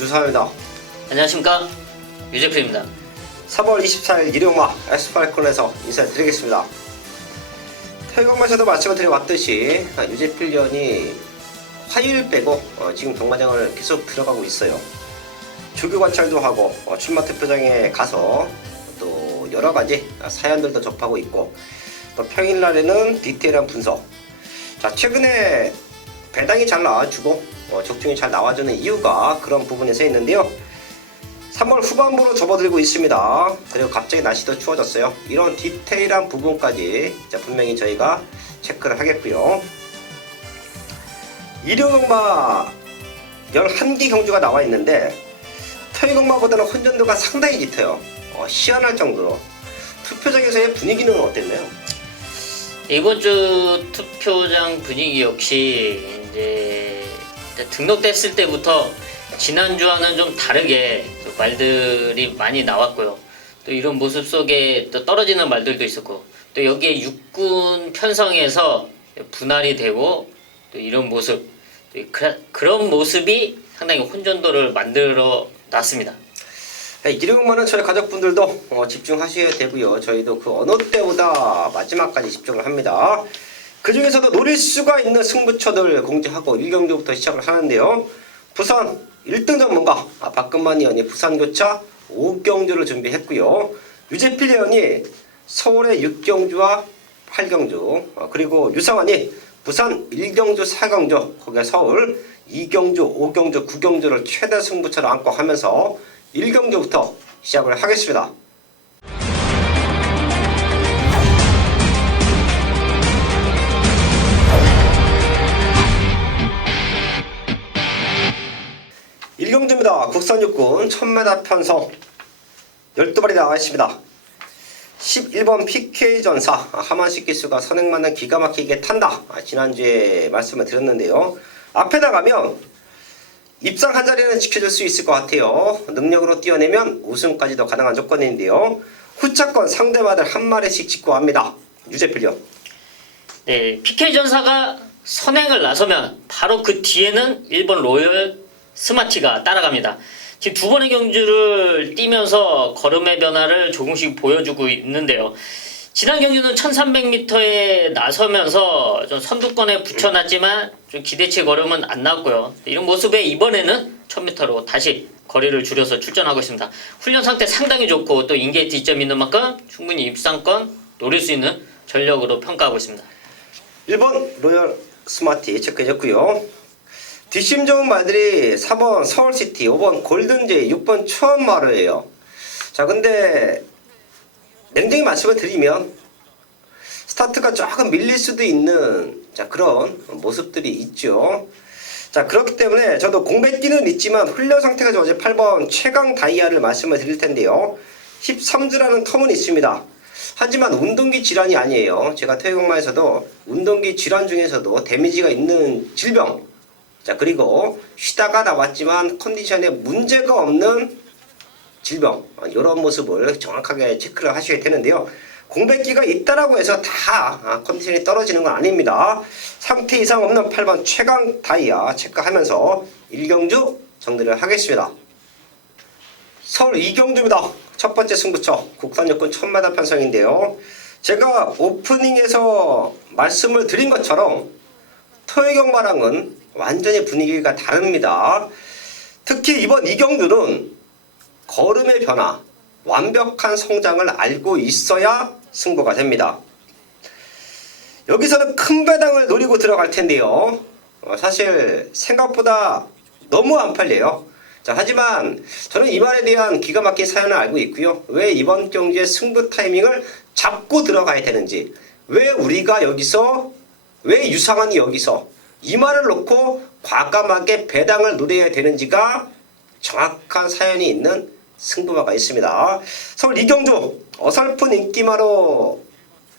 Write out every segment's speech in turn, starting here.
유사입니다. 안녕하십니까, 유재표입니다. 3월 24일 일요마 에스팔콘에서 인사드리겠습니다. 태국에서도 말씀을 드려왔듯이 유재필련이 화요일 빼고 지금 경마장을 계속 들어가고 있어요. 조교 관찰도 하고 출마 투표장에 가서 또 여러가지 사연들도 접하고 있고, 또 평일날에는 디테일한 분석. 자, 최근에 배당이 잘 나와주고 적중이 잘 나와주는 이유가 그런 부분에서 있는데요. 3월 후반부로 접어들고 있습니다. 그리고 갑자기 날씨도 추워졌어요. 이런 디테일한 부분까지 분명히 저희가 체크를 하겠고요. 일요경마 11기 경주가 나와 있는데 토요경마보다는 혼전도가 상당히 짙어요. 희한할 정도로. 투표장에서의 분위기는 어땠나요? 이번 주 투표장 분위기 역시 이제 등록됐을 때부터 지난주와는 좀 다르게 말들이 많이 나왔고요. 또 이런 모습 속에 또 떨어지는 말들도 있었고, 또 여기에 육군 편성에서 분할이 되고, 또 이런 모습, 그런 모습이 상당히 혼전도를 만들어 놨습니다. 일요경마는 저희 가족분들도 집중하셔야 되고요. 저희도 그 어느 때보다 마지막까지 집중을 합니다. 그 중에서도 노릴 수가 있는 승부처들 공지하고 1경주부터 시작을 하는데요. 부산 1등 전문가 박근만 의원이 부산교차 5경주를 준비했고요. 유재필 의원이 서울의 6경주와 8경주, 그리고 유상환이 부산 1경주 4경주, 거기에 서울 2경주 5경주 9경주를 최대 승부처로 안고 하면서 1경주부터 시작을 하겠습니다. 일경주입니다. 국산육군 1000m 편성 12발이 나와 있습니다. 11번 PK전사 하만식 기수가 선행만은 기가 막히게 탄다. 지난주에 말씀을 드렸는데요. 앞에 나가면 입상 한 자리는 지켜줄 수 있을 것 같아요. 능력으로 뛰어내면 우승까지도 가능한 조건인데요. 후차권 상대마들 한 마리씩 짓고 합니다. 유재필요. 네, PK전사가 선행을 나서면 바로 그 뒤에는 1번 로열 스마티가 따라갑니다. 지금 두 번의 경주를 뛰면서 걸음의 변화를 조금씩 보여주고 있는데요. 지난 경주는 1300m에 나서면서 좀 선두권에 붙여놨지만 좀 기대치 걸음은 안 나왔고요. 이런 모습에 이번에는 1000m로 다시 거리를 줄여서 출전하고 있습니다. 훈련 상태 상당히 좋고 또 인게이트 이점이 있는 만큼 충분히 입상권 노릴 수 있는 전력으로 평가하고 있습니다. 1번 로열 스마티 체크해줬고요. 뒷심 좋은 말들이 4번 서울시티, 5번 골든제이, 6번 추원마루예요. 자, 근데 냉정히 말씀을 드리면 스타트가 조금 밀릴 수도 있는 그런 모습들이 있죠. 자, 그렇기 때문에 저도 공백기는 있지만 훈련 상태가 좋아져 8번 최강 다이아를 말씀을 드릴 텐데요. 13주라는 텀은 있습니다. 하지만 운동기 질환이 아니에요. 제가 토요경마에서도 운동기 질환 중에서도 데미지가 있는 질병, 자, 그리고 쉬다가 나왔지만 컨디션에 문제가 없는 질병, 이런 모습을 정확하게 체크를 하셔야 되는데요. 공백기가 있다라고 해서 다 컨디션이 떨어지는 건 아닙니다. 상태 이상 없는 8번 최강 다이아 체크하면서 1경주 정리를 하겠습니다. 서울 2경주입니다. 첫 번째 승부처 국산육군 1000m 편성인데요. 제가 오프닝에서 말씀을 드린 것처럼 토요경마랑은 완전히 분위기가 다릅니다. 특히 이번 2경주는 걸음의 변화, 완벽한 성장을 알고 있어야 승부가 됩니다. 여기서는 큰 배당을 노리고 들어갈 텐데요. 사실 생각보다 너무 안 팔려요. 자, 하지만 저는 이 말에 대한 기가 막힌 사연을 알고 있고요. 왜 이번 경기의 승부 타이밍을 잡고 들어가야 되는지, 왜 우리가 여기서, 왜 유상환이 여기서 이 말을 놓고 과감하게 배당을 노려야 되는지가 정확한 사연이 있는 승부마가 있습니다. 서울 2경주 어설픈 인기마로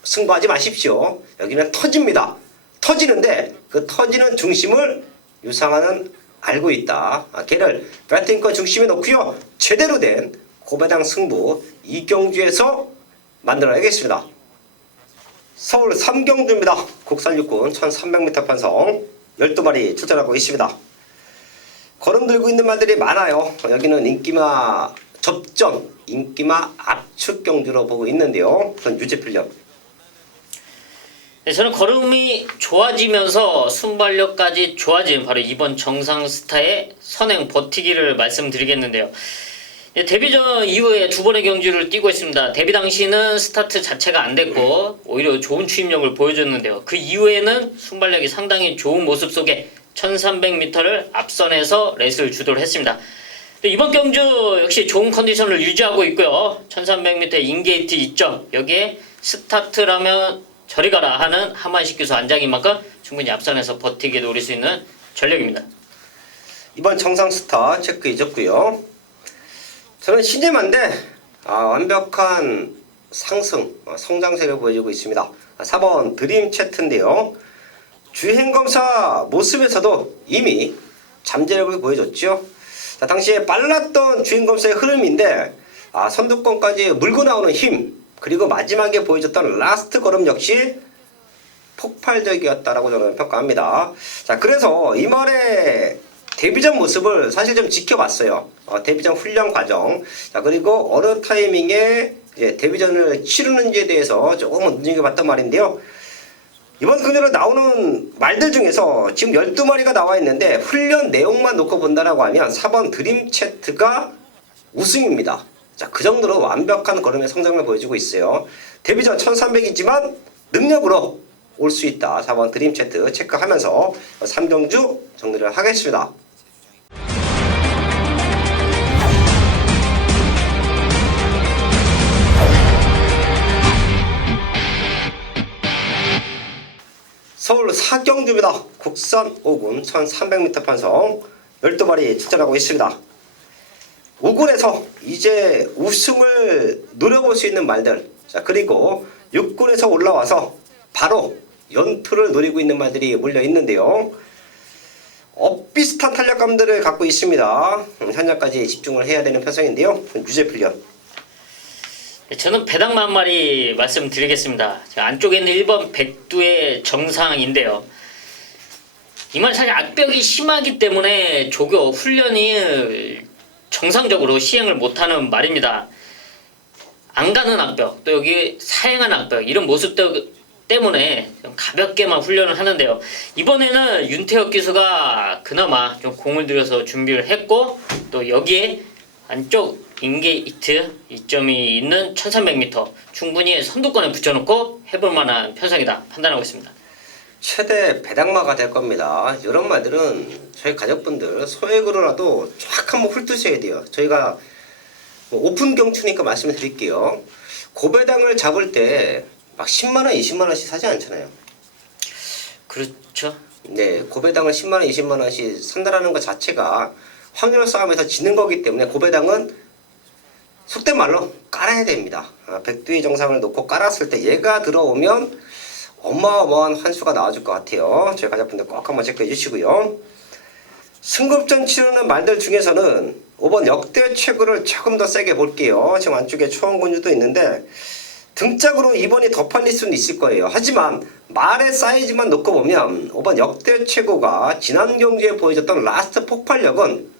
승부하지 마십시오. 여기는 터집니다. 터지는데 그 터지는 중심을 유상환은 알고 있다. 걔를 배팅권 중심에 놓고요. 제대로 된 고배당 승부 2경주에서 만들어야겠습니다. 서울 3경주입니다. 국산육군 1300m 편성 12마리 출전하고 있습니다. 걸음 들고 있는 말들이 많아요. 여기는 인기마 접전, 인기마 압축 경주로 보고 있는데요. 우선 유제 필력. 네, 저는 걸음이 좋아지면서 순발력까지 좋아진 바로 이번 정상 스타의 선행 버티기를 말씀드리겠는데요. 예, 데뷔전 이후에 두 번의 경주를 뛰고 있습니다. 데뷔 당시는 스타트 자체가 안 됐고 오히려 좋은 추임력을 보여줬는데요. 그 이후에는 순발력이 상당히 좋은 모습 속에 1300m를 앞선에서 레이스를 주도를 했습니다. 이번 경주 역시 좋은 컨디션을 유지하고 있고요. 1300m 인게이트 2점, 여기에 스타트라면 저리 가라 하는 하만식 교수 안장인 만큼 충분히 앞선에서 버티게 노릴 수 있는 전력입니다. 이번 정상 스타 체크 잊었고요. 저는 신재만데 완벽한 상승, 성장세를 보여주고 있습니다. 4번 드림 채트인데요. 주행검사 모습에서도 이미 잠재력을 보여줬죠. 자, 당시에 빨랐던 주행검사의 흐름인데 선두권까지 물고 나오는 힘, 그리고 마지막에 보여줬던 라스트 걸음 역시 폭발적이었다라고 저는 평가합니다. 자, 그래서 이 말에 데뷔전 모습을 사실 좀 지켜봤어요. 데뷔전 훈련 과정. 자, 그리고 어느 타이밍에 이제 데뷔전을 치르는지에 대해서 조금 눈여겨봤단 말인데요. 이번 경기로 나오는 말들 중에서 지금 12마리가 나와 있는데 훈련 내용만 놓고 본다라고 하면 4번 드림채트가 우승입니다. 자, 그 정도로 완벽한 걸음의 성장을 보여주고 있어요. 데뷔전 1300이지만 능력으로 올 수 있다. 4번 드림채트 체크하면서 3경주 정리를 하겠습니다. 서울 4경주입니다. 국산 5군 1300m 편성 12마리 출전하고 있습니다. 5군에서 이제 우승을 노려볼 수 있는 말들, 자, 그리고 6군에서 올라와서 바로 연투를 노리고 있는 말들이 몰려 있는데요. 비슷한 탄력감들을 갖고 있습니다. 현장까지 집중을 해야 되는 편성인데요. 유제 필련. 저는 배당 한 마리 말씀드리겠습니다. 안쪽에 있는 1번 백두의 정상인데요. 이 말 사실 악벽이 심하기 때문에 조교 훈련이 정상적으로 시행을 못하는 말입니다. 안 가는 악벽, 또 여기 사행한 악벽, 이런 모습 때문에 좀 가볍게만 훈련을 하는데요. 이번에는 윤태혁 기수가 그나마 좀 공을 들여서 준비를 했고, 또 여기에 안쪽 인게이트 2점이 있는 1300m 충분히 선두권에 붙여놓고 해볼 만한 편성이다 판단하고 있습니다. 최대 배당마가 될 겁니다. 이런 말들은 저희 가족분들 소액으로라도 쫙 한번 훑으셔야 돼요. 저희가 오픈 경추니까 말씀을 드릴게요. 고배당을 잡을 때 막 10만원, 20만원씩 사지 않잖아요. 그렇죠. 네, 고배당을 10만원, 20만원씩 산다라는 것 자체가 확률 싸움에서 지는 거기 때문에 고배당은 속된 말로 깔아야 됩니다. 백두의 정상을 놓고 깔았을 때 얘가 들어오면 어마어마한 환수가 나와줄 것 같아요. 저희 가족분들 꼭 한번 체크해 주시고요. 승급전 치르는 말들 중에서는 5번 역대 최고를 조금 더 세게 볼게요. 지금 안쪽에 초원군주도 있는데 등짝으로 2번이 더 팔릴 수는 있을 거예요. 하지만 말의 사이즈만 놓고 보면 5번 역대 최고가 지난 경기에 보여줬던 라스트 폭발력은,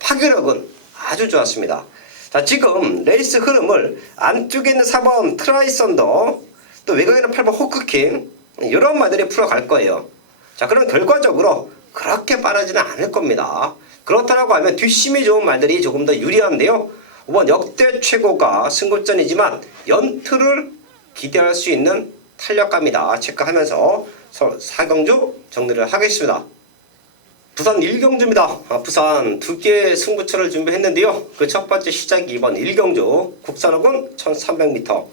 파괴력은 아주 좋았습니다. 자, 지금 레이스 흐름을 안쪽에 있는 4번 트라이썬더, 또 외곽에 있는 8번 호크킹, 이런 말들이 풀어갈 거예요. 자, 그럼 결과적으로 그렇게 빠르지는 않을 겁니다. 그렇다고 하면 뒷심이 좋은 말들이 조금 더 유리한데요. 5번 역대 최고가 승급전이지만 연투를 기대할 수 있는 탄력감이다 체크하면서 4경주 정리를 하겠습니다. 부산 1경주입니다. 부산 2개의 승부처를 준비했는데요. 그 첫 번째 시작이 2번 1경주 국산호군 1300m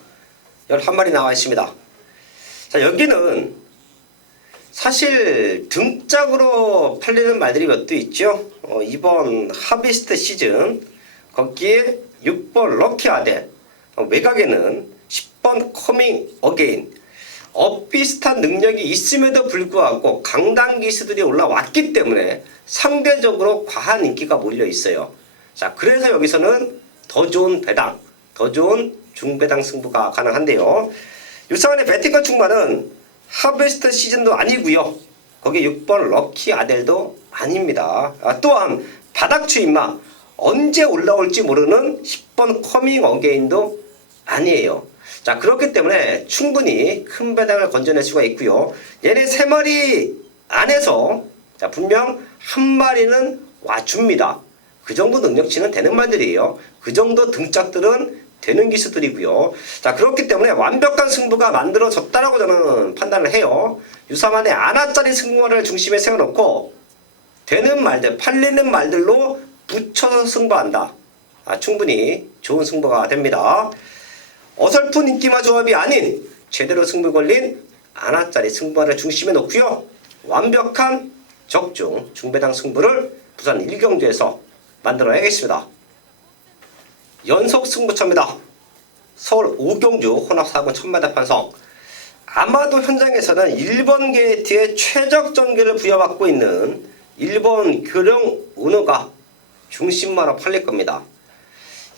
11마리 나와 있습니다. 자, 여기는 사실 등짝으로 팔리는 말들이 몇 도 있죠. 2번 하비스트 시즌, 거기에 6번 럭키 아델, 외곽에는 10번 커밍 어게인, 비슷한 능력이 있음에도 불구하고 강당 기수들이 올라왔기 때문에 상대적으로 과한 인기가 몰려 있어요. 자, 그래서 여기서는 더 좋은 배당, 더 좋은 중배당 승부가 가능한데요. 유상한의 배팅권 충만은 하베스트 시즌도 아니고요. 거기에 6번 럭키 아델도 아닙니다. 또한 바닥 추임마 언제 올라올지 모르는 10번 커밍 어게인도 아니에요. 자, 그렇기 때문에 충분히 큰 배당을 건져낼 수가 있고요. 얘네 3마리 안에서 자, 분명 한 마리는 와줍니다. 그 정도 능력치는 되는 말들이에요. 그 정도 등짝들은 되는 기수들이고요. 자, 그렇기 때문에 완벽한 승부가 만들어졌다라고 저는 판단을 해요. 유사만의 아나짜리 승부를 중심에 세워놓고 되는 말들, 팔리는 말들로 붙여서 승부한다. 충분히 좋은 승부가 됩니다. 어설픈 인기마 조합이 아닌 제대로 승부 걸린 아나짜리 승부를 중심에 놓고요. 완벽한 적중 중배당 승부를 부산 1경주에서 만들어야겠습니다. 연속 승부처입니다. 서울 5경주 혼합 4군 1000m 편성. 아마도 현장에서는 1번 게이트에 최적 전개를 부여받고 있는 1번 교령 은호가 중심마로 팔릴 겁니다.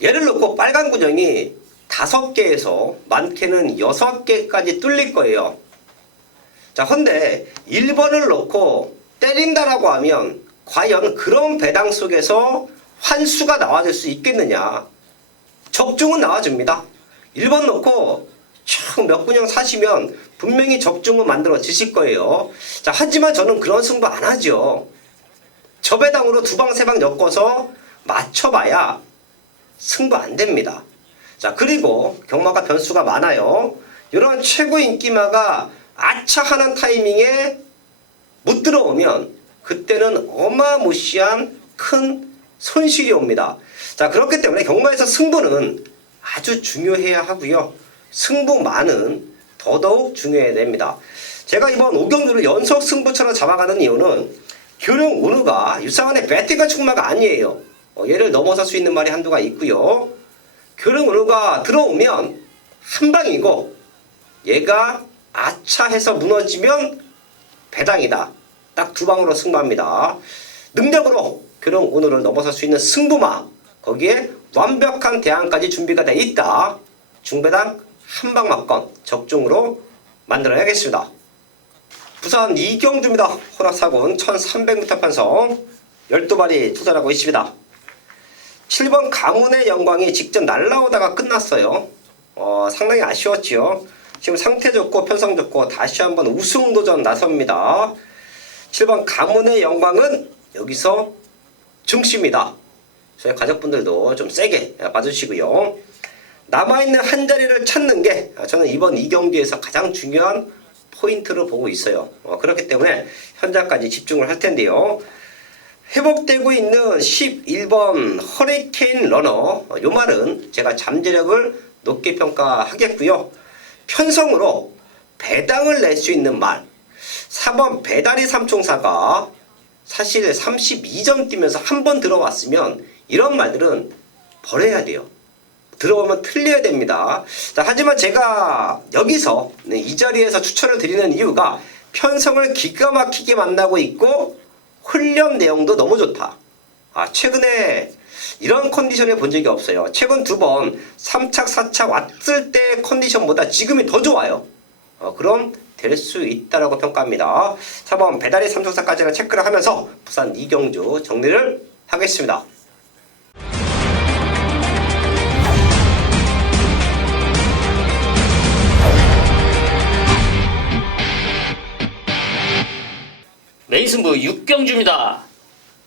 얘를 놓고 빨간 구정이 5개에서 많게는 6개까지 뚫릴 거예요. 자, 근데 1번을 놓고 때린다라고 하면 과연 그런 배당 속에서 환수가 나와줄 수 있겠느냐. 적중은 나와줍니다. 1번 놓고 쭉 몇 군형 사시면 분명히 적중은 만들어지실 거예요. 자, 하지만 저는 그런 승부 안 하죠. 저 배당으로 2방 3방 엮어서 맞춰봐야 승부 안 됩니다. 자, 그리고 경마가 변수가 많아요. 이런 최고 인기마가 아차하는 타이밍에 못 들어오면 그때는 어마무시한 큰 손실이 옵니다. 자, 그렇기 때문에 경마에서 승부는 아주 중요해야 하고요. 승부만은 더더욱 중요해야 됩니다. 제가 이번 5경주를 연속 승부처럼 잡아가는 이유는 교령 운우가 유사원의 배트가 충마가 아니에요. 얘를 넘어설 수 있는 말이 한두가 있고요. 교령 운우가 들어오면 한 방이고 얘가 아차해서 무너지면 배당이다. 딱 2방으로 승부합니다. 능력으로 교령 운우를 넘어설 수 있는 승부마, 거기에 완벽한 대안까지 준비가 돼 있다. 중배당 한 방 맞건 적중으로 만들어야겠습니다. 부산 2경주입니다. 혼합 4군 1300m 편성 12마리 투자하고 있습니다. 7번 가문의 영광이 직접 날라오다가 끝났어요. 상당히 아쉬웠지요. 지금 상태 좋고 편성 좋고 다시 한번 우승 도전 나섭니다. 7번 가문의 영광은 여기서 중시입니다. 저희 가족분들도 좀 세게 봐주시고요. 남아있는 한 자리를 찾는 게 저는 이번 2경기에서 가장 중요한 포인트로 보고 있어요. 그렇기 때문에 현장까지 집중을 할 텐데요. 회복되고 있는 11번 허리케인 러너, 요 말은 제가 잠재력을 높게 평가하겠고요. 편성으로 배당을 낼 수 있는 말, 4번 배다리 삼총사가 사실 32점 뛰면서 한 번 들어왔으면 이런 말들은 버려야 돼요. 들어오면 틀려야 됩니다. 자, 하지만 제가 여기서 이 자리에서 추천을 드리는 이유가 편성을 기가 막히게 만나고 있고 훈련 내용도 너무 좋다. 최근에 이런 컨디션을 본 적이 없어요. 최근 2번 3착 4착 왔을 때 컨디션보다 지금이 더 좋아요. 그럼 될 수 있다라고 평가합니다. 4번 배다리 삼총사까지는 체크를 하면서 부산 2경주 정리를 하겠습니다. 메인 승부 6경주입니다.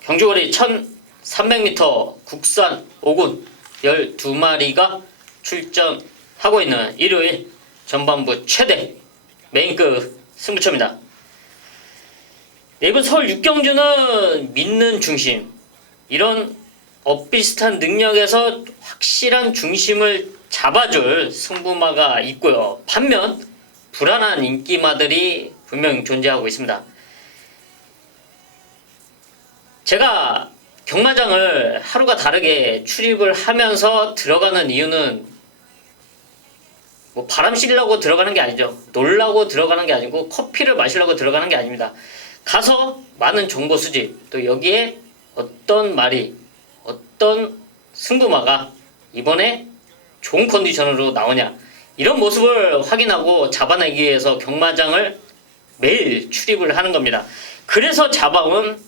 경주거리 1300m 국산 5군 12마리가 출전하고 있는 일요일 전반부 최대 메인급 승부처입니다. 이번 서울 6경주는 믿는 중심, 이런 엇비슷한 능력에서 확실한 중심을 잡아줄 승부마가 있고요. 반면 불안한 인기마들이 분명 존재하고 있습니다. 제가 경마장을 하루가 다르게 출입을 하면서 들어가는 이유는 뭐 바람 쐬려고 들어가는 게 아니죠. 놀라고 들어가는 게 아니고 커피를 마시려고 들어가는 게 아닙니다. 가서 많은 정보 수집, 또 여기에 어떤 말이, 어떤 승부마가 이번에 좋은 컨디션으로 나오냐, 이런 모습을 확인하고 잡아내기 위해서 경마장을 매일 출입을 하는 겁니다. 그래서 잡아온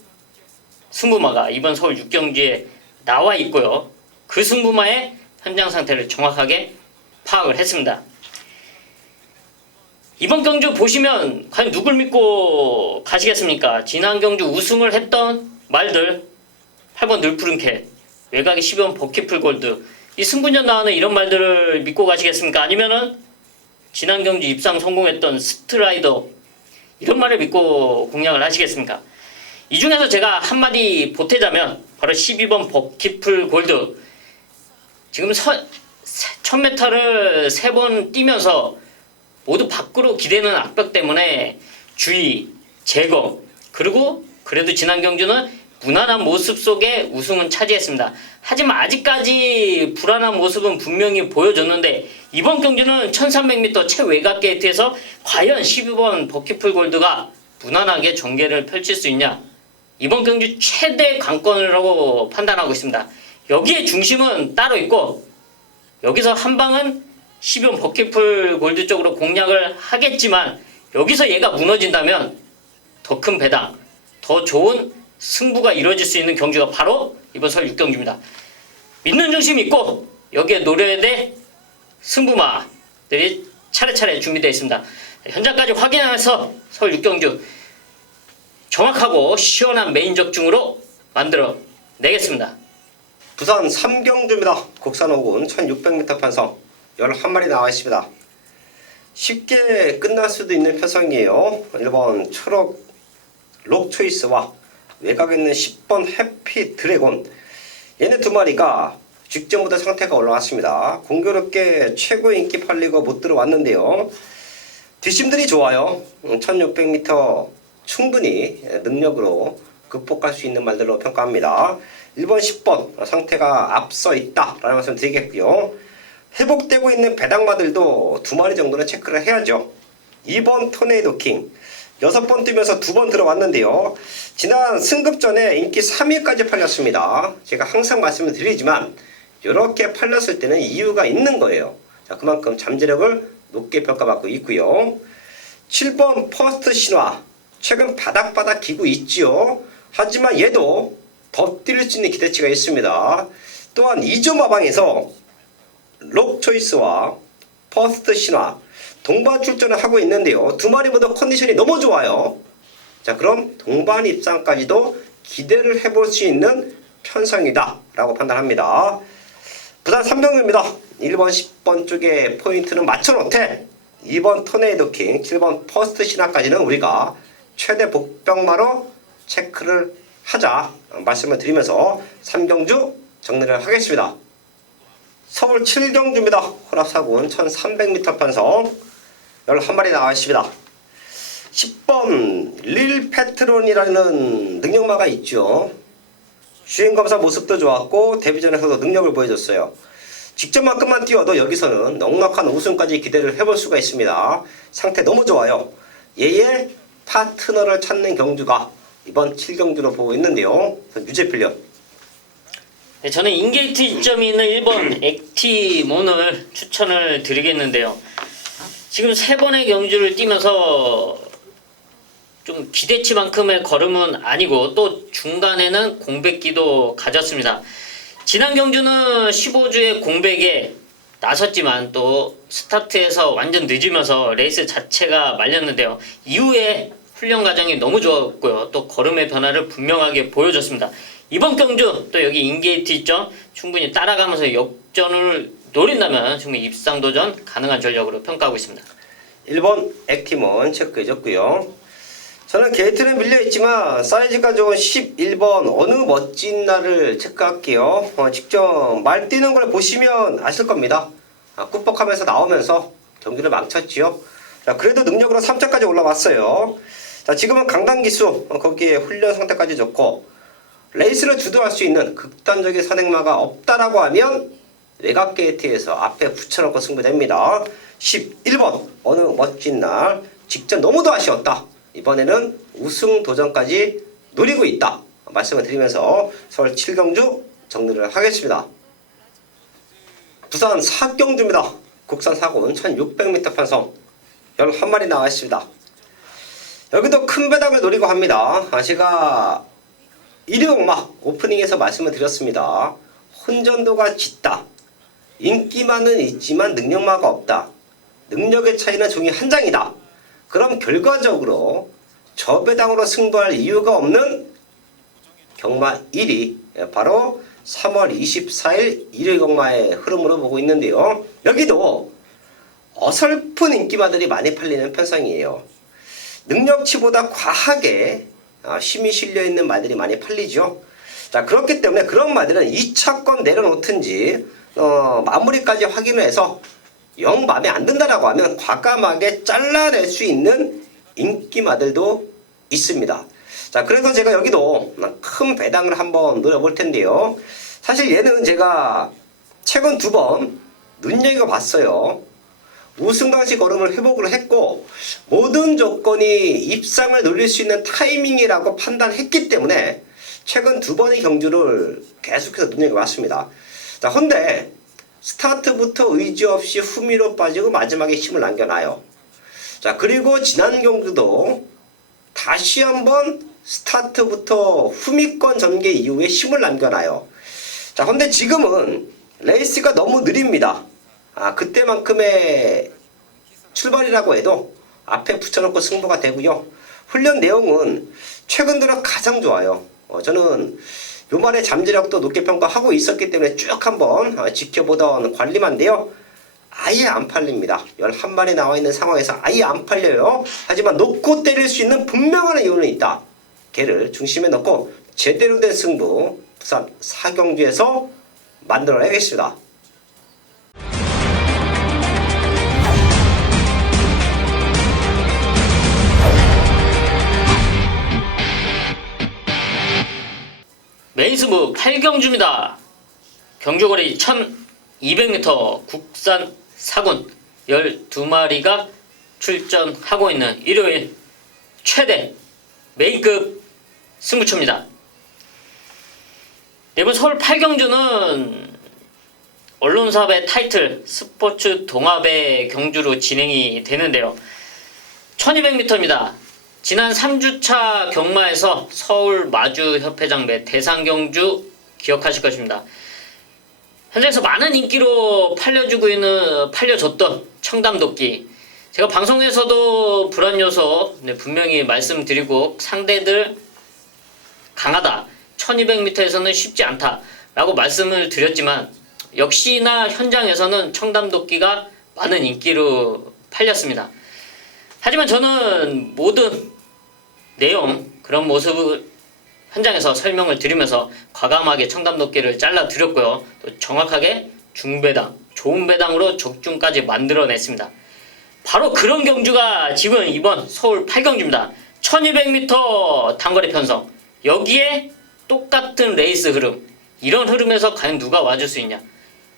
승부마가 이번 서울 6경기에 나와 있고요. 그 승부마의 현장 상태를 정확하게 파악을 했습니다. 이번 경주 보시면 과연 누굴 믿고 가시겠습니까? 지난 경주 우승을 했던 말들, 8번 늘푸른캣, 외곽에 12번 버킷풀 골드, 이 승분전 나오는 이런 말들을 믿고 가시겠습니까? 아니면은 지난 경주 입상 성공했던 스트라이더, 이런 말을 믿고 공략을 하시겠습니까? 이 중에서 제가 한마디 보태자면 바로 12번 버킷풀 골드, 지금 1000m를 3번 뛰면서 모두 밖으로 기대는 악벽 때문에 주의, 제거, 그리고 그래도 지난 경주는 무난한 모습 속에 우승은 차지했습니다. 하지만 아직까지 불안한 모습은 분명히 보여줬는데 이번 경주는 1300m 최외곽 게이트에서 과연 12번 버킷풀 골드가 무난하게 전개를 펼칠 수 있냐, 이번 경주 최대 관건이라고 판단하고 있습니다. 여기에 중심은 따로 있고 여기서 한 방은 12번 버킷풀 골드 쪽으로 공략을 하겠지만 여기서 얘가 무너진다면 더 큰 배당, 더 좋은 승부가 이루어질 수 있는 경주가 바로 이번 서울 6경주입니다. 믿는 중심이 있고 여기에 노려야 될 승부마들이 차례차례 준비되어 있습니다. 현장까지 확인하면서 서울 6경주 정확하고 시원한 메인 적중으로 만들어 내겠습니다. 부산 3경주입니다. 국산 5군 1600m 편성 11마리 나와 있습니다. 쉽게 끝날 수도 있는 편성이에요. 1번 초록 록초이스와 외곽에 있는 10번 해피 드래곤, 얘네 두 마리가 직전보다 상태가 올라왔습니다. 공교롭게 최고 인기 팔리고 못 들어왔는데요. 뒷심들이 좋아요. 1600m 충분히 능력으로 극복할 수 있는 말들로 평가합니다. 1번 10번 상태가 앞서 있다라는 말씀 드리겠고요. 회복되고 있는 배당마들도 두 마리 정도는 체크를 해야죠. 2번 토네이도 킹 6번 뛰면서 2번 들어왔는데요. 지난 승급전에 인기 3위까지 팔렸습니다. 제가 항상 말씀을 드리지만 이렇게 팔렸을 때는 이유가 있는 거예요. 자, 그만큼 잠재력을 높게 평가받고 있고요. 7번 퍼스트 신화 최근 바닥바닥 기고 있지요. 하지만 얘도 더 뛸 수 있는 기대치가 있습니다. 또한 2점 마방에서 록 초이스와 퍼스트 신화 동반 출전을 하고 있는데요. 두 마리 모두 컨디션이 너무 좋아요. 자, 그럼 동반 입상까지도 기대를 해볼 수 있는 편성이다 라고 판단합니다. 부산 3경주입니다. 1번 10번 쪽에 포인트는 맞춰놓되 2번 토네이도 킹 7번 퍼스트 신화까지는 우리가 최대 복병마로 체크를 하자 말씀을 드리면서 3경주 정리를 하겠습니다. 서울 7경주입니다. 혼합사군 1300m 편성 11마리 나와 있습니다. 10번 릴 페트론이라는 능력마가 있죠. 주행검사 모습도 좋았고 데뷔전에서도 능력을 보여줬어요. 직전만큼만 뛰어도 여기서는 넉넉한 우승까지 기대를 해볼 수가 있습니다. 상태 너무 좋아요. 얘의 파트너를 찾는 경주가 이번 7경주로 보고 있는데요. 유재필련. 네, 저는 인게이트 이점이 있는 1번 액티몬을 추천을 드리겠는데요. 지금 3번의 경주를 뛰면서 좀 기대치만큼의 걸음은 아니고 또 중간에는 공백기도 가졌습니다. 지난 경주는 15주의 공백에 나섰지만 또 스타트에서 완전 늦으면서 레이스 자체가 말렸는데요. 이후에 훈련 과정이 너무 좋았고요. 또 걸음의 변화를 분명하게 보여줬습니다. 이번 경주 또 여기 인게이트 있죠. 충분히 따라가면서 역전을 노린다면 충분히 입상도전 가능한 전력으로 평가하고 있습니다. 1번 액티몬 체크해줬고요. 저는 게이트는 밀려있지만 사이즈가 좋은 11번 어느 멋진 날을 체크할게요. 직접 말 뛰는 걸 보시면 아실 겁니다. 꾹뻑하면서 나오면서 경기를 망쳤지요. 자, 그래도 능력으로 3차까지 올라왔어요. 자, 지금은 강단기수 거기에 훈련 상태까지 좋고 레이스를 주도할 수 있는 극단적인 선행마가 없다라고 하면 외곽 게이트에서 앞에 붙여놓고 승부됩니다. 11번 어느 멋진 날 직전 너무도 아쉬웠다. 이번에는 우승 도전까지 노리고 있다 말씀을 드리면서 서울 7경주 정리를 하겠습니다. 부산 4경주입니다. 국산 4군 1600m 편성 11마리 나와 있습니다. 여기도 큰 배당을 노리고 합니다. 제가 1위공막 오프닝에서 말씀을 드렸습니다. 혼전도가 짙다. 인기만은 있지만 능력마가 없다. 능력의 차이는 종이 한 장이다. 그럼 결과적으로 저배당으로 승부할 이유가 없는 경마 1위, 바로 3월 24일 일요일 경마의 흐름으로 보고 있는데요. 여기도 어설픈 인기마들이 많이 팔리는 편성이에요. 능력치보다 과하게 힘이 실려있는 말들이 많이 팔리죠. 자, 그렇기 때문에 그런 말들은 2차권 내려놓든지 마무리까지 확인을 해서 영 마음에 안 든다라고 하면 과감하게 잘라낼 수 있는 인기마들도 있습니다. 자, 그래서 제가 여기도 큰 배당을 한번 노려볼 텐데요. 사실 얘는 제가 최근 2번 눈여겨봤어요. 우승 당시 걸음을 회복을 했고 모든 조건이 입상을 노릴 수 있는 타이밍이라고 판단했기 때문에 최근 2번의 경주를 계속해서 눈여겨봤습니다. 자, 헌데 스타트부터 의지 없이 후미로 빠지고 마지막에 힘을 남겨놔요. 자, 그리고 지난 경주도 다시 한번 스타트부터 후미권 전개 이후에 힘을 남겨놔요. 자, 근데 지금은 레이스가 너무 느립니다. 그때만큼의 출발이라고 해도 앞에 붙여놓고 승부가 되고요. 훈련 내용은 최근 들어 가장 좋아요. 저는 요말에 잠재력도 높게 평가하고 있었기 때문에 쭉 한번 지켜보던 관리만인데요. 아예 안 팔립니다. 11마리 나와 있는 상황에서 아예 안 팔려요. 하지만 놓고 때릴 수 있는 분명한 이유는 있다. 걔를 중심에 넣고 제대로 된 승부 부산 사경주에서 만들어내겠습니다. 메인 승부 8경주입니다. 경주거리 1200m 국산 사군 12마리가 출전하고 있는 일요일 최대 메인급 승부처입니다. 이번 서울 8경주는 언론사업의 타이틀 스포츠 동아배 경주로 진행이 되는데요. 1200m입니다. 지난 3주차 경마에서 서울 마주협회장 매 대상경주 기억하실 것입니다. 현장에서 많은 인기로 팔려줬던 청담도끼. 제가 방송에서도 불안 요소 분명히 말씀드리고 상대들 강하다. 1200m에서는 쉽지 않다. 라고 말씀을 드렸지만 역시나 현장에서는 청담도끼가 많은 인기로 팔렸습니다. 하지만 저는 모든 내용 그런 모습을 현장에서 설명을 드리면서 과감하게 청담도끼를 잘라 드렸고요. 또 정확하게 중배당, 좋은 배당으로 적중까지 만들어냈습니다. 바로 그런 경주가 지금 이번 서울 8경주입니다. 1200m 단거리 편성. 여기에 똑같은 레이스 흐름. 이런 흐름에서 과연 누가 와줄 수 있냐.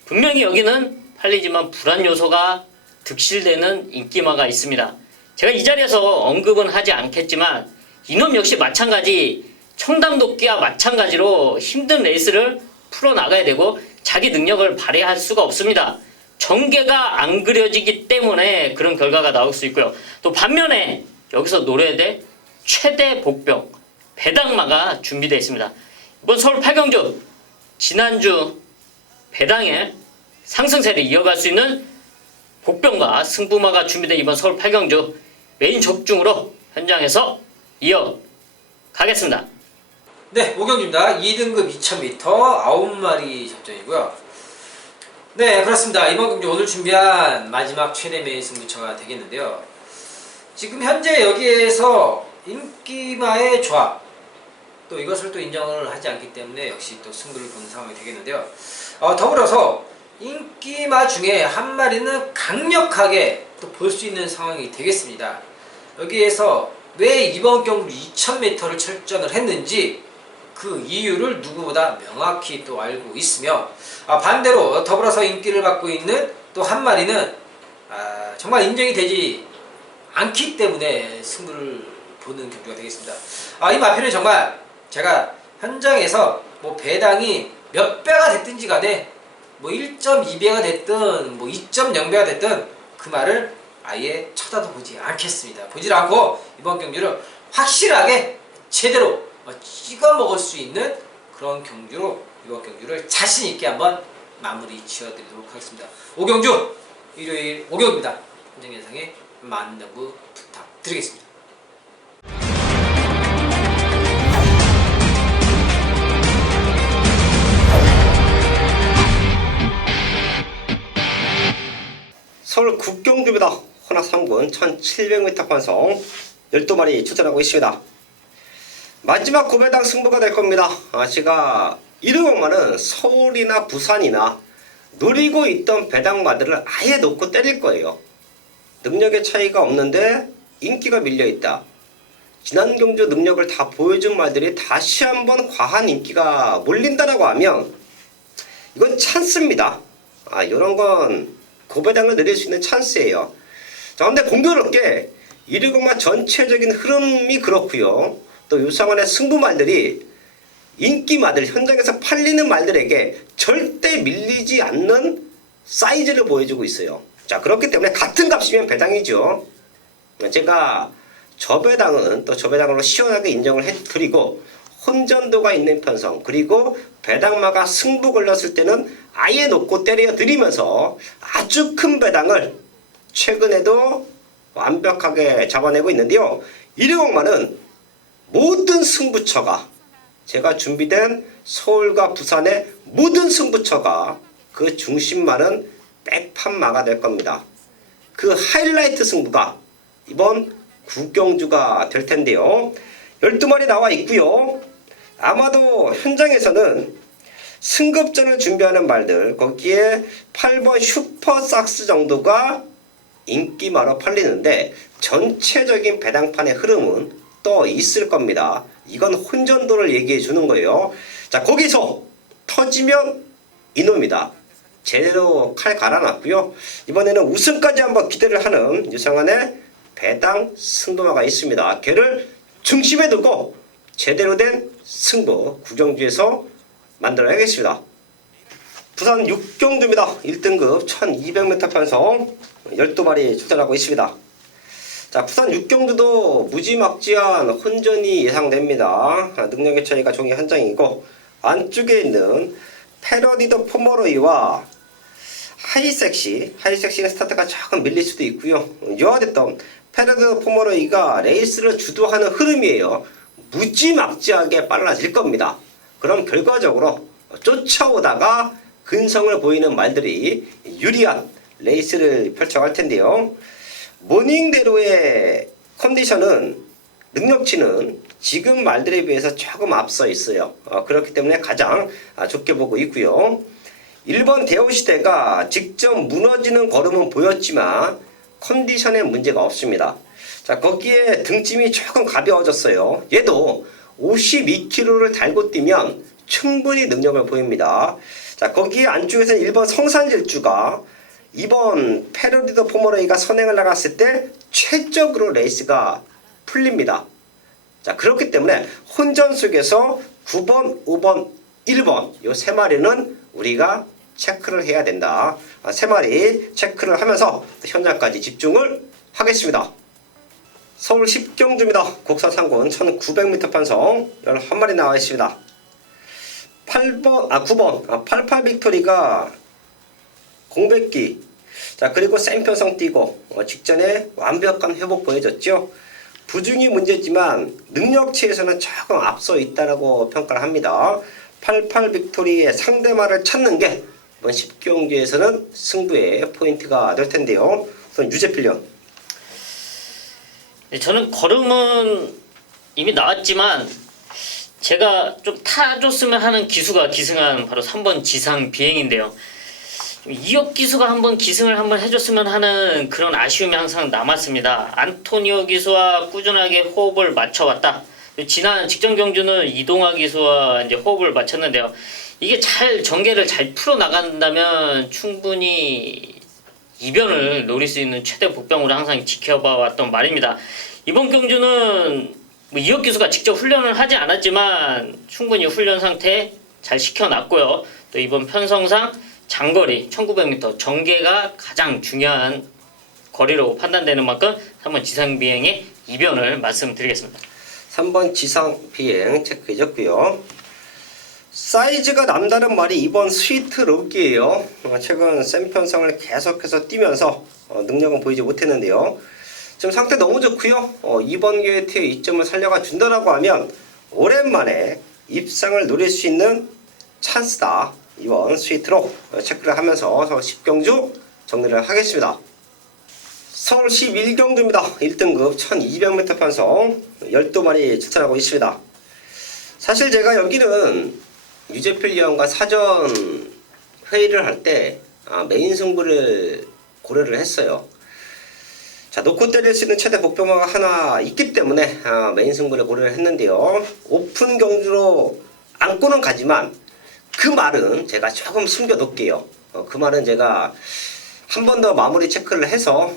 분명히 여기는 팔리지만 불안 요소가 득실되는 인기마가 있습니다. 제가 이 자리에서 언급은 하지 않겠지만 이놈 역시 마찬가지 청담도끼와 마찬가지로 힘든 레이스를 풀어나가야 되고 자기 능력을 발휘할 수가 없습니다. 전개가 안 그려지기 때문에 그런 결과가 나올 수 있고요. 또 반면에 여기서 노려야 될 최대 복병 배당마가 준비되어 있습니다. 이번 서울 8경주 지난주 배당의 상승세를 이어갈 수 있는 복병과 승부마가 준비된 이번 서울 8경주 메인 적중으로 현장에서 이어가겠습니다. 네, 5경주입니다. 2등급 2000m 9마리 접전이고요. 네, 그렇습니다. 이번 경주 오늘 준비한 마지막 최대 메인 승부처가 되겠는데요. 지금 현재 여기에서 인기마의 조합, 또 이것을 또 인정을 하지 않기 때문에 역시 또 승부를 보는 상황이 되겠는데요. 더불어서 인기마 중에 한 마리는 강력하게 또 볼 수 있는 상황이 되겠습니다. 여기에서 왜 이번 경주 2000m를 철전을 했는지 그 이유를 누구보다 명확히 또 알고 있으며 반대로 더불어서 인기를 받고 있는 또 한 마리는 정말 인정이 되지 않기 때문에 승부를 보는 경주가 되겠습니다. 이 마표는 정말 제가 현장에서 뭐 배당이 몇 배가 됐든지 간에 뭐 1.2배가 됐든 뭐 2.0배가 됐든 그 말을 아예 쳐다도 보지 않겠습니다. 보질 않고 이번 경주를 확실하게 제대로 찍어 먹을 수 있는 그런 경주로 이번 경주를 자신 있게 한번 마무리 지어드리도록 하겠습니다. 오경주 일요일 오경입니다. 현장 예상에 많은 연구 부탁드리겠습니다. 서울 국경주입니다. 호나 3군 1700m 판성 12마리 출전하고 있습니다. 마지막 고배당 승부가 될 겁니다. 제가 이르고만은 서울이나 부산이나 노리고 있던 배당마들을 아예 놓고 때릴 거예요. 능력의 차이가 없는데 인기가 밀려있다. 지난 경주 능력을 다 보여준 말들이 다시 한번 과한 인기가 몰린다라고 하면 이건 찬스입니다. 이런 건 고배당을 내릴 수 있는 찬스예요. 자, 근데 공교롭게 이르고만 전체적인 흐름이 그렇고요. 또 유상원의 승부말들이 인기마들, 현장에서 팔리는 말들에게 절대 밀리지 않는 사이즈를 보여주고 있어요. 자, 그렇기 때문에 같은 값이면 배당이죠. 제가 저 배당은 또 저 배당으로 시원하게 인정을 해드리고 혼전도가 있는 편성, 그리고 배당마가 승부 걸렸을 때는 아예 놓고 때려드리면서 아주 큰 배당을 최근에도 완벽하게 잡아내고 있는데요. 120만은 모든 승부처가, 제가 준비된 서울과 부산의 모든 승부처가 그 중심만은 백판마가 될 겁니다. 그 하이라이트 승부가 이번 국경주가 될 텐데요. 12마리 나와 있고요. 아마도 현장에서는 승급전을 준비하는 말들, 거기에 8번 슈퍼삭스 정도가 인기마로 팔리는데 전체적인 배당판의 흐름은 또 있을 겁니다. 이건 혼전도를 얘기해 주는 거예요. 자, 거기서 터지면 이놈이다. 제대로 칼 갈아놨고요. 이번에는 우승까지 한번 기대를 하는 유상환의 배당 승부마가 있습니다. 걔를 중심에 두고 제대로 된 승부 국경주에서 만들어야겠습니다. 부산 6경주입니다. 1등급 1200m 편성 12마리 출전하고 있습니다. 자, 부산 6경주도 무지막지한 혼전이 예상됩니다. 능력의 차이가 종이 한 장이고 안쪽에 있는 패러디더 포머로이와 하이섹시는 스타트가 조금 밀릴 수도 있고요. 여하됐던 패러디더 포머로이가 레이스를 주도하는 흐름이에요. 무지막지하게 빨라질 겁니다. 그럼 결과적으로 쫓아오다가 근성을 보이는 말들이 유리한 레이스를 펼쳐갈 텐데요. 모닝대로의 컨디션은, 능력치는 지금 말들에 비해서 조금 앞서 있어요. 그렇기 때문에 가장 좋게 보고 있고요. 1번 대호시대가 직접 무너지는 걸음은 보였지만 컨디션에 문제가 없습니다. 자, 거기에 등짐이 조금 가벼워졌어요. 얘도 52kg를 달고 뛰면 충분히 능력을 보입니다. 자, 거기에 안쪽에서는 1번 성산질주가 2번 패러디더 포머레이가 선행을 나갔을 때 최적으로 레이스가 풀립니다. 자, 그렇기 때문에 혼전 속에서 9번, 5번, 1번 이 세 마리는 우리가 체크를 해야 된다. 세 마리 체크를 하면서 현장까지 집중을 하겠습니다. 서울 10경주입니다. 국산 상군 1900m 판성 11마리 나와 있습니다. 9번 88 빅토리가 공백기, 자, 그리고 센 편성 뛰고 직전에 완벽한 회복 보여줬죠. 부중이 문제지만 능력치에서는 조금 앞서 있다라고 평가를 합니다. 88 빅토리의 상대마를 찾는 게 이번 10경주에서는 승부의 포인트가 될 텐데요. 우선 유재필련. 저는 걸음은 이미 나왔지만 제가 좀 타줬으면 하는 기수가 기승한 바로 3번 지상 비행인데요. 이혁 기수가 한번 기승을 한번 해줬으면 하는 그런 아쉬움이 항상 남았습니다. 안토니오 기수와 꾸준하게 호흡을 맞춰왔다. 지난 직전 경주는 이동화 기수와 이제 호흡을 맞췄는데요. 이게 잘 전개를 잘 풀어 나간다면 충분히 이변을 노릴 수 있는 최대 복병으로 항상 지켜봐 왔던 말입니다. 이번 경주는 이혁 기수가 직접 훈련을 하지 않았지만 충분히 훈련 상태 잘 시켜놨고요. 또 이번 편성상 장거리 1900m 전개가 가장 중요한 거리로 판단되는 만큼 한번 지상비행의 이변을 말씀드리겠습니다. 3번 지상 비행 체크해줬고요. 사이즈가 남다른 말이 이번 스위트 록이에요. 최근 센 편성을 계속해서 뛰면서 능력은 보이지 못했는데요. 지금 상태 너무 좋고요. 이번 게이트의 이점을 살려가 준다라고 하면 오랜만에 입상을 노릴 수 있는 찬스다. 이번 스위트록 체크를 하면서 서울 10경주 정리를 하겠습니다. 서울 11경주입니다. 1등급 1200m 편성 12마리 출전하고 있습니다. 사실 제가 여기는 유재필 위원과 사전 회의를 할 때 메인 승부를 고려를 했어요. 자, 놓고 때릴 수 있는 최대 복병마가 하나 있기 때문에 메인 승부를 고려를 했는데요. 오픈 경주로 안고는 가지만 그 말은 제가 조금 숨겨놓을게요. 그 말은 제가 한 번 더 마무리 체크를 해서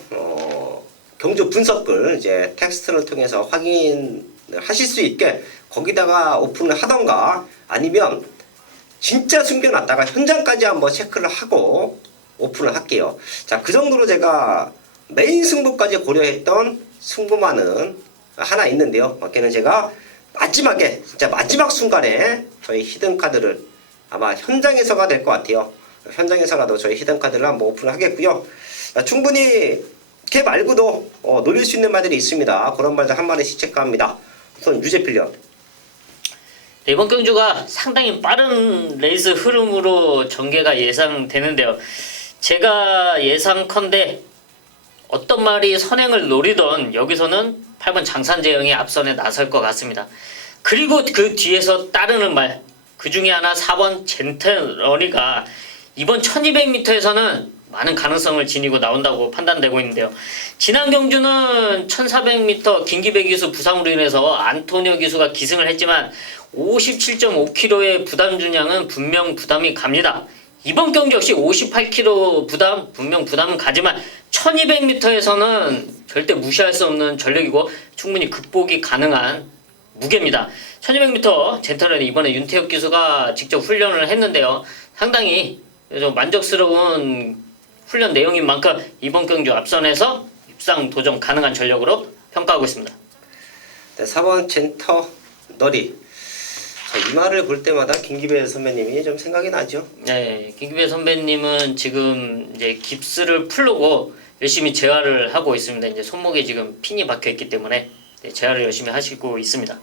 경주 분석글 이제 텍스트를 통해서 확인을 하실 수 있게 거기다가 오픈을 하던가 아니면 진짜 숨겨놨다가 현장까지 한번 체크를 하고 오픈을 할게요. 자, 그 정도로 제가 메인 승부까지 고려했던 승부만은 하나 있는데요. 걔는 제가 마지막에 진짜 마지막 순간에 저희 히든 카드를 아마 현장에서가 될 것 같아요. 현장에서라도 저희 히든 카드를 한번 오픈을 하겠고요. 충분히 걔 말고도 노릴 수 있는 말들이 있습니다. 그런 말들 한 마리씩 체크합니다. 우선 유재필련. 네, 이번 경주가 상당히 빠른 레이스 흐름으로 전개가 예상되는데요. 제가 예상컨대 어떤 말이 선행을 노리던 여기서는 8번 장산재영이 앞선에 나설 것 같습니다. 그리고 그 뒤에서 따르는 말, 그 중에 하나 4번 젠틀러니가 이번 1200m에서는 많은 가능성을 지니고 나온다고 판단되고 있는데요. 지난 경주는 1400m 김기배 기수 부상으로 인해서 안토니오 기수가 기승을 했지만 57.5kg의 부담 준양은 분명 부담이 갑니다. 이번 경주 역시 58kg 부담, 분명 부담은 가지만 1200m에서는 절대 무시할 수 없는 전력이고 충분히 극복이 가능한 무게입니다. 1200m 젠틀런에 이번에 윤태혁 기수가 직접 훈련을 했는데요. 상당히 좀 만족스러운 훈련 내용인 만큼 이번 경주 앞선에서 입상 도전 가능한 전력으로 평가하고 있습니다. 네, 4번 젠터 너리. 자, 이 말을 볼 때마다 김기배 선배님이 좀 생각이 나죠. 네, 김기배 선배님은 지금 이제 깁스를 풀고 열심히 재활을 하고 있습니다. 이제 손목에 지금 핀이 박혀 있기 때문에 재활을 열심히 하시고 있습니다.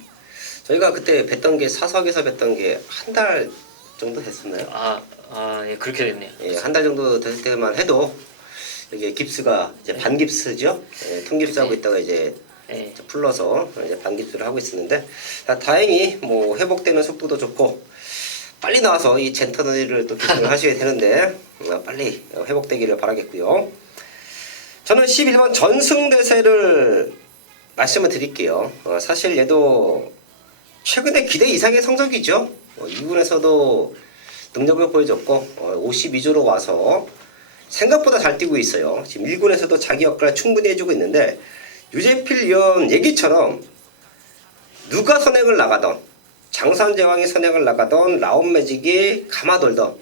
저희가 그때 뵀던 게 사석에서 뵀던 게 한 달 정도 됐었나요? 예, 그렇게 됐네요. 예, 한 달 정도 됐을 때만 해도 이게 깁스가 이제 반깁스죠. 예, 통깁스하고 있다가 이제 네. 풀러서 이제 반깁스를 하고 있었는데 다행히 뭐 회복되는 속도도 좋고 빨리 나와서 이 젠터너리를 또 기술을 하셔야 되는데 빨리 회복되기를 바라겠고요. 저는 11번 전승대세를 말씀을 드릴게요. 사실 얘도 최근에 기대 이상의 성적이죠. 2군에서도 능력을 보여줬고 52조로 와서 생각보다 잘 뛰고 있어요. 지금 1군에서도 자기 역할을 충분히 해주고 있는데 유재필 위원 얘기처럼 누가 선행을 나가던 장산제왕이 선행을 나가던 라운매직이 감아돌던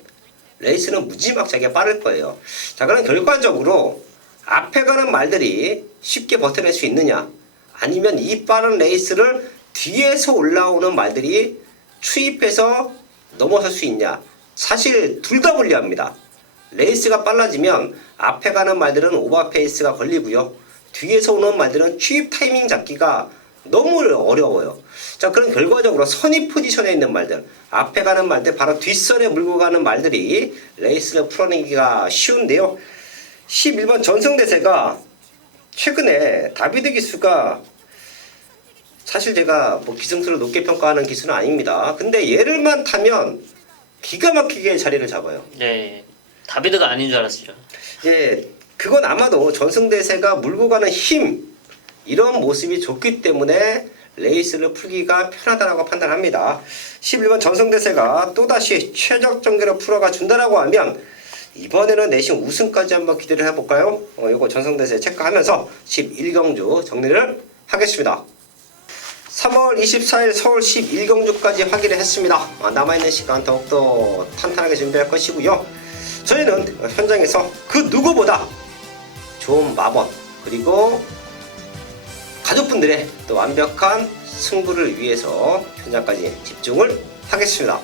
레이스는 무지막지하게 빠를 거예요. 자, 그럼 결과적으로 앞에 가는 말들이 쉽게 버텨낼 수 있느냐 아니면 이 빠른 레이스를 뒤에서 올라오는 말들이 추입해서 넘어설 수 있냐. 사실 둘 다 불리합니다. 레이스가 빨라지면 앞에 가는 말들은 오버페이스가 걸리고요. 뒤에서 오는 말들은 추입 타이밍 잡기가 너무 어려워요. 자, 그럼 결과적으로 선입 포지션에 있는 말들, 앞에 가는 말들, 바로 뒷선에 물고 가는 말들이 레이스를 풀어내기가 쉬운데요. 11번 전승대세가 최근에 다비드 기수가 사실 제가 뭐 기승수를 높게 평가하는 기수는 아닙니다. 근데 얘를만 타면 기가 막히게 자리를 잡아요. 네, 다비드가 아닌 줄 알았죠. 예, 그건 아마도 전승대세가 물고 가는 힘 이런 모습이 좋기 때문에 레이스를 풀기가 편하다고 판단합니다. 11번 전승대세가 또다시 최적 전개로 풀어가 준다라고 하면 이번에는 내신 우승까지 한번 기대를 해볼까요? 이거 전승대세 체크하면서 11경주 정리를 하겠습니다. 3월 24일 서울 11경주까지 확인을 했습니다. 남아있는 시간 더욱더 탄탄하게 준비할 것이고요. 저희는 현장에서 그 누구보다 좋은 마법 그리고 가족분들의 또 완벽한 승부를 위해서 현장까지 집중을 하겠습니다.